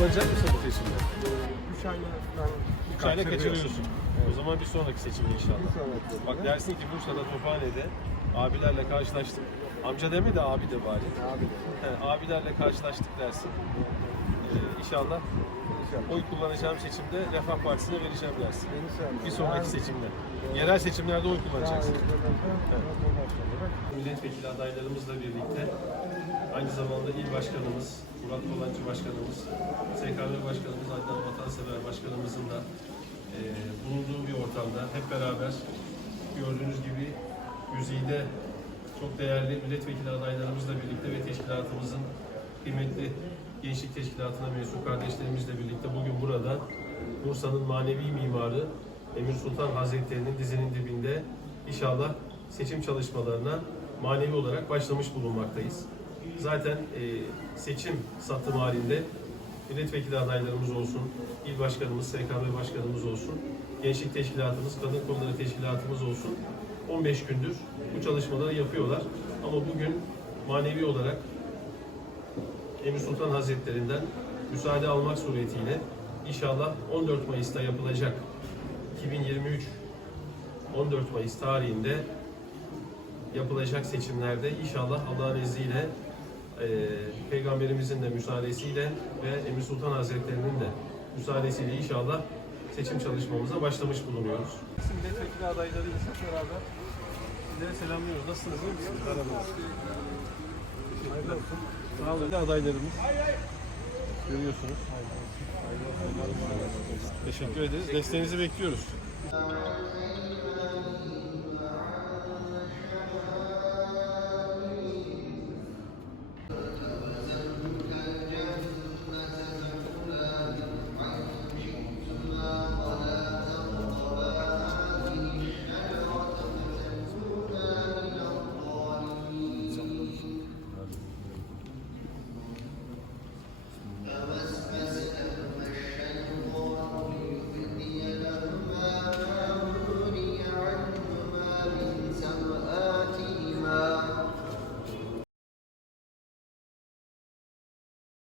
3 ayla falan Üç ayla kaçırıyorsun. O zaman bir sonraki seçimde inşallah. Sonraki Bak seçimde. dersin ki Bursa'da Tophane'de abilerle karşılaştık. Amca deme de abi de bari. Abi He, abilerle karşılaştık dersin. Ee, inşallah. Oy kullanacağım seçimde Refah Partisi'ne vereceğim dersin. İnşallah. Bir sonraki seçimde. Yerel seçimlerde oy kullanacaksın. Yani- Milletvekili adaylarımızla birlikte aynı zamanda il başkanımız, Murat Kolancı başkanımız, SKB başkanımız, Adnan Vatansever başkanımızın da e, bulunduğu bir ortamda hep beraber gördüğünüz gibi Güzide çok değerli milletvekili adaylarımızla birlikte ve teşkilatımızın kıymetli gençlik teşkilatına mensup kardeşlerimizle birlikte bugün burada Bursa'nın manevi mimarı Emir Sultan Hazretleri'nin dizinin dibinde inşallah seçim çalışmalarına manevi olarak başlamış bulunmaktayız. Zaten e, seçim satım halinde milletvekili adaylarımız olsun, il başkanımız, SKB başkanımız olsun, gençlik teşkilatımız, kadın konuları teşkilatımız olsun 15 gündür bu çalışmaları yapıyorlar. Ama bugün manevi olarak Emir Sultan Hazretlerinden müsaade almak suretiyle inşallah 14 Mayıs'ta yapılacak 2023 14 Mayıs tarihinde yapılacak seçimlerde inşallah Allah'ın izniyle e, Peygamberimizin de müsaadesiyle ve Emir Sultan Hazretleri'nin de müsaadesiyle inşallah seçim çalışmamıza başlamış bulunuyoruz. Milletvekili adaylarıyla beraber sizlere selamlıyoruz. Nasılsınız? iyi misiniz? Merhaba. Hayırlı olsun. Sağ olun. Adaylarımız. Görüyorsunuz. Teşekkür ederiz. Desteğinizi bekliyoruz.